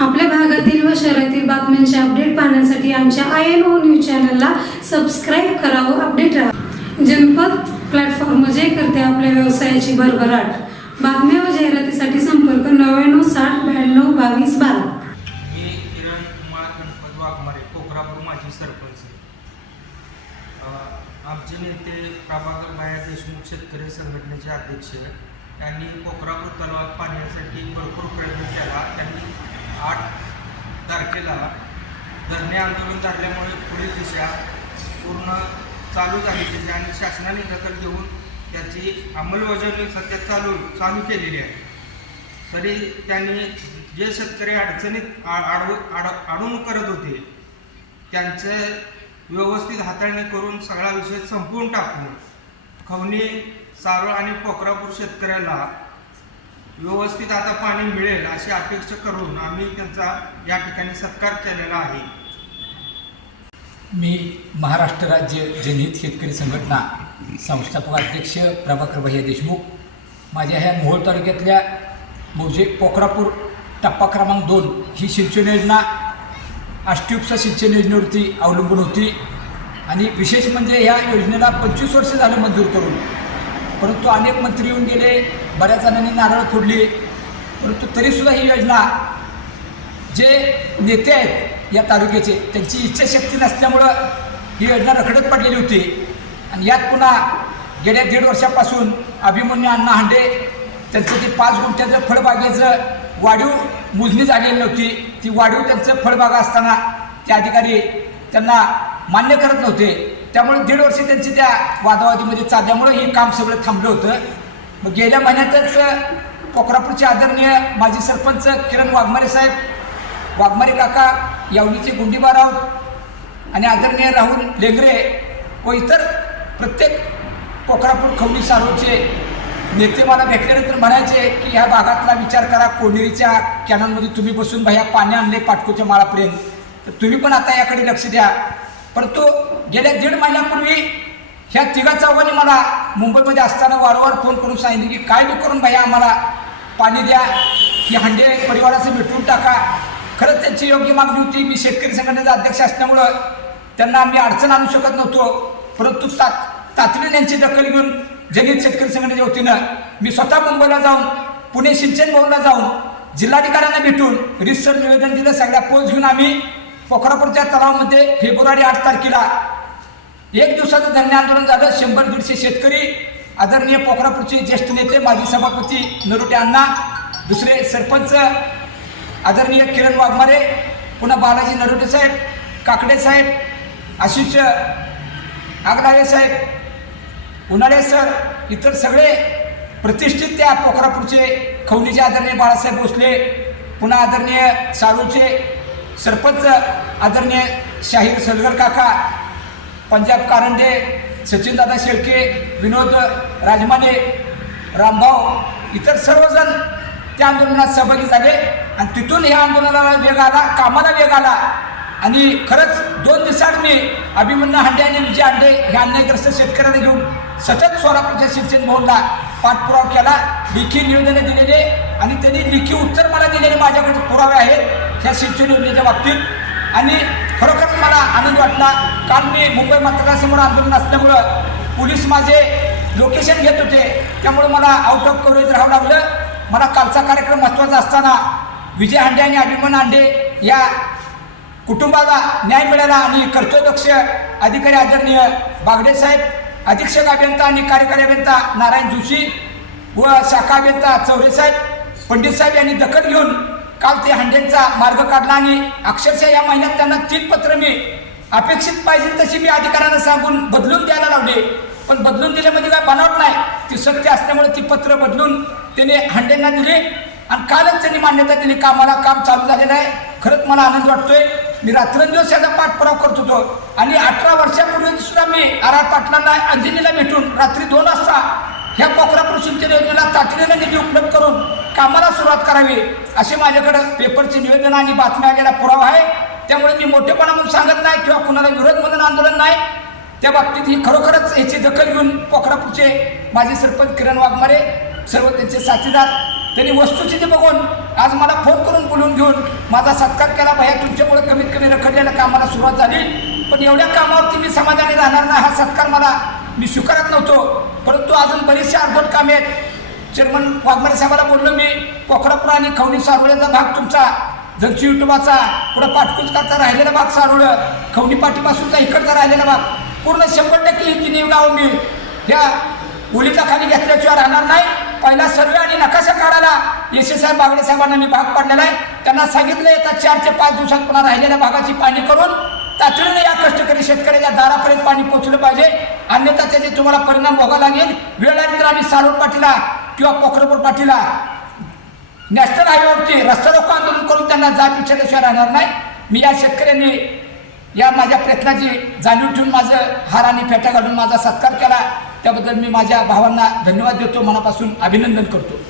आपल्या भागातील व शहरातील बातम्यांचे अपडेट पाहण्यासाठी आमच्या आय एन ओ न्यूज चॅनलला सबस्क्राईब करा व अपडेट राहा. जनपद प्लॅटफॉर्म जे करते आपल्या व्यवसायाची भरभराट. बातम्या व जाहिरातीसाठी संपर्क नव्याण्णव साठ ब्याण्णव बावीस बारा. मी किरण कुमार गणपत वाघमारे कोकरापूर माजी सरपंच आमचे नेते प्रभाकर भाया देशमुख शेतकरी संघटनेचे अध्यक्ष त्यांनी कोकरापूर तलावात पाण्यासाठी भरपूर प्रयत्न केला. त्यांनी आठ तारखेला धरणे आंदोलन धरल्यामुळे पुढील दिशा पूर्ण चालू झाली त्याची आणि शासनाने दखल घेऊन त्याची अंमलबजावणी सध्या चालू चालू केलेली आहे. तरी त्यांनी जे शेतकरी अडचणीत आ- आडव आड अडवणूक करत होते त्यांचे व्यवस्थित हाताळणी करून सगळा विषय संपवून टाकून खवणी सारोळ आणि पोखरापूर शेतकऱ्याला व्यवस्थित आता पाणी मिळेल अशी अपेक्षा करून आम्ही त्यांचा या ठिकाणी सत्कार केलेला आहे. मी महाराष्ट्र राज्य जनहित शेतकरी संघटना संस्थापक अध्यक्ष प्रभाकर भैया देशमुख माझ्या ह्या मोहोळ तालुक्यातल्या मौजे पोखरापूर टप्पा क्रमांक दोन ही सिंचन योजना आष्टीउपसा सिंचन योजनेवरती अवलंबून होती. आणि विशेष म्हणजे ह्या योजनेला पंचवीस वर्ष झालं मंजूर करून. परंतु अनेक मंत्री येऊन गेले बऱ्याच जणांनी नारळ फोडली. परंतु तरीसुद्धा ही योजना जे नेते आहेत या तालुक्याचे त्यांची इच्छाशक्ती नसल्यामुळं ही योजना रखडत पडलेली होती. आणि यात पुन्हा गेल्या दीड वर्षापासून अभिमन्यू अण्णा हांडे त्यांचं ते पाच गुंठ्याचं फळबागेचं वाढीव मोजणी झालेली नव्हती. ती वाढीव त्यांचं फळबागा असताना ते अधिकारी त्यांना मान्य करत नव्हते. त्यामुळे दीड वर्ष त्यांची त्या वादावादीमध्ये चालल्यामुळं हे काम सगळं थांबलं होतं. मग गेल्या महिन्यातच कोकरापूरचे आदरणीय माजी सरपंच किरण वाघमारे साहेब वाघमारे काका यावलीचे गुंडीबाराव आणि आदरणीय राहुल लेंगरे व इतर प्रत्येक कोकरापूर खवणी सारोचे नेते मला भेटल्यानंतर म्हणायचे की ह्या भागातला विचार करा कोनेरीच्या कॅनलमध्ये तुम्ही बसून भैया पाणी आणले पाटकोच्या माळापर्यंत. तर तुम्ही पण आता याकडे लक्ष द्या. परंतु गेल्या दीड महिन्यापूर्वी ह्या तिघा चौघांनी मला मुंबईमध्ये असताना वारंवार फोन करून सांगितले की काय बी करून भैया आम्हाला पाणी द्या की हंडे परिवाराचं मिटवून टाका. खरंच त्यांची योग्य मागणी होती. मी शेतकरी संघटनेचा अध्यक्ष असल्यामुळं त्यांना आम्ही अडचण आणू शकत नव्हतो. परंतु तात तातडीने यांची दखल घेऊन जनहित शेतकरी संघटनेच्या वतीनं मी स्वतः मुंबईला जाऊन पुणे सिंचन भवनला जाऊन जिल्हाधिकाऱ्यांना भेटून रिसर निवेदन दिलं. सगळ्या पोच घेऊन आम्ही पोखरापूरच्या तलावामध्ये फेब्रुवारी आठ तारखेला एक दिवसाचं धरणे आंदोलन झालं. शंभर दीडशे शेतकरी आदरणीय पोखरापूरचे ज्येष्ठ नेते माजी सभापती नरोटे अण्णा दुसरे सरपंच आदरणीय किरण वाघमारे पुन्हा बालाजी नरोटे साहेब काकडे साहेब आशिष आगलावे साहेब उन्हाळे सर इतर सगळे प्रतिष्ठित त्या पोखरापूरचे खवणीचे आदरणीय बाळासाहेब भोसले पुन्हा आदरणीय साळूचे सरपंच आदरणीय शाहीर सलगर काका पंजाब कारंडे सचिनदादा शेळके विनोद राजमाने रामभाऊ इतर सर्वजण त्या आंदोलनात सहभागी झाले. आणि तिथून ह्या आंदोलनाला वेग आला कामाला वेग आला. आणि खरंच दोन दिवसात मी अभिमन्य हांडे आणि विजय हांडे ह्या अन्यायग्रस्त शेतकऱ्यांना घेऊन सतत सोलापूरच्या शिक्षण भवनला पाठपुरावा केला. लेखी निवेदने दिलेले. आणि त्यांनी लिखी उत्तर मला दिलेले माझ्याकडे पुरावे आहेत ह्या सिंचन योजनेच्या बाबतीत. आणि खरोखरच मला आनंद वाटला काल मी मुंबई मतदारसमोर आंदोलन असल्यामुळं पोलीस माझे लोकेशन घेत होते. त्यामुळे मला आउट ऑफ कव्हरेज राहावं लागलं. मला कालचा कार्यक्रम महत्त्वाचा असताना विजय हांडे आणि अभिमन हांडे या कुटुंबाला न्याय मिळाला आणि कर्तव्यदक्ष अधिकारी आदरणीय बागडे साहेब अधीक्षक अभियंता आणि कार्यकारी अभियंता नारायण जोशी व शाखा अभियंता चौरे साहेब पंडित साहेब यांनी दखल घेऊन काल ते हंड्यांचा मार्ग काढला आणि अक्षरशः या महिन्यात त्यांना तीन पत्र मी अपेक्षित पाहिजे तशी मी अधिकाऱ्यांना सांगून बदलून द्यायला लावले. पण बदलून दिल्यामध्ये म्हणजे काय बनावट नाही. ती सत्य असल्यामुळे ती पत्र बदलून त्याने हंडेंना दिले आणि कालच त्यांनी मान्यता दिली कामाला काम चालू झालेलं आहे. खरंच मला आनंद वाटतोय. मी रात्रंदिवस याचा पाठपुरावा करत होतो आणि अठरा वर्षापूर्वी सुद्धा मी आर आर पाटलांना अंजनीला भेटून रात्री दोन वाजता ह्या पोखरा सिंचन योजनेला तातडीनं निधी उपलब्ध करून कामाला सुरुवात करावी असे माझ्याकडं पेपरचे निवेदन आणि बातम्या आलेला पुरावा आहे. त्यामुळे मी मोठेपणा म्हणून सांगत नाही किंवा कुणाला विरोध म्हणून आंदोलन नाही. त्या बाबतीत ही खरोखरच याची दखल घेऊन पोखरापूरचे माजी सरपंच किरण वाघमारे सर्व त्यांचे साथीदार त्यांनी वस्तुस्थिती बघून आज मला फोन करून बोलवून घेऊन माझा सत्कार केला. भैया तुमच्यामुळे कमीत कमी रखडलेल्या कामाला सुरुवात झाली. पण एवढ्या कामावरती मी समाधानी राहणार नाही हा सत्कार मला मी स्वीकारत नव्हतो. परंतु अजून बरीचशी अर्धवट कामे आहेत. चेअरमन वाघमारे साहेबाला बोललो मी पोखरापूर आणि खवणी सारोळ्याचा भाग तुमचा जंची युट्यूबाचा पुढं पाटकुलकरचा राहिलेला भाग सारोळं खवणी पाठीपासूनचा इकडचा राहिलेला भाग. पूर्ण शंभर टक्के ही तिन्ही गावं मी या ओलीचा खाली घेतल्याशिवाय राहणार नाही. पहिला सर्वे आणि नकाशा काढायला एस एस साहेब बागडे साहेबांना मी भाग पाडलेला आहे. त्यांना सांगितलं येतात चार ते पाच दिवसात पुन्हा राहिलेल्या भागाची पाणी करून तातडीने या कष्टकरी शेतकऱ्याच्या दारापर्यंत पाणी पोचलं पाहिजे. अन्यथा त्याचे तुम्हाला परिणाम भोगा लागेल. वेळ आली तर आम्ही सारोड पाटीला किंवा पोखरपूर पाटीला नॅशनल हायवेवरती रस्ता रोको आंदोलन करून त्यांना जात विचारल्याशिवाय राहणार नाही. मी या शेतकऱ्यांनी या माझ्या प्रयत्नाची जाणीव ठेवून माझं हार आणि फेटा घालून माझा सत्कार केला. त्याबद्दल मी माझ्या भावांना धन्यवाद देतो. मनापासून अभिनंदन करतो.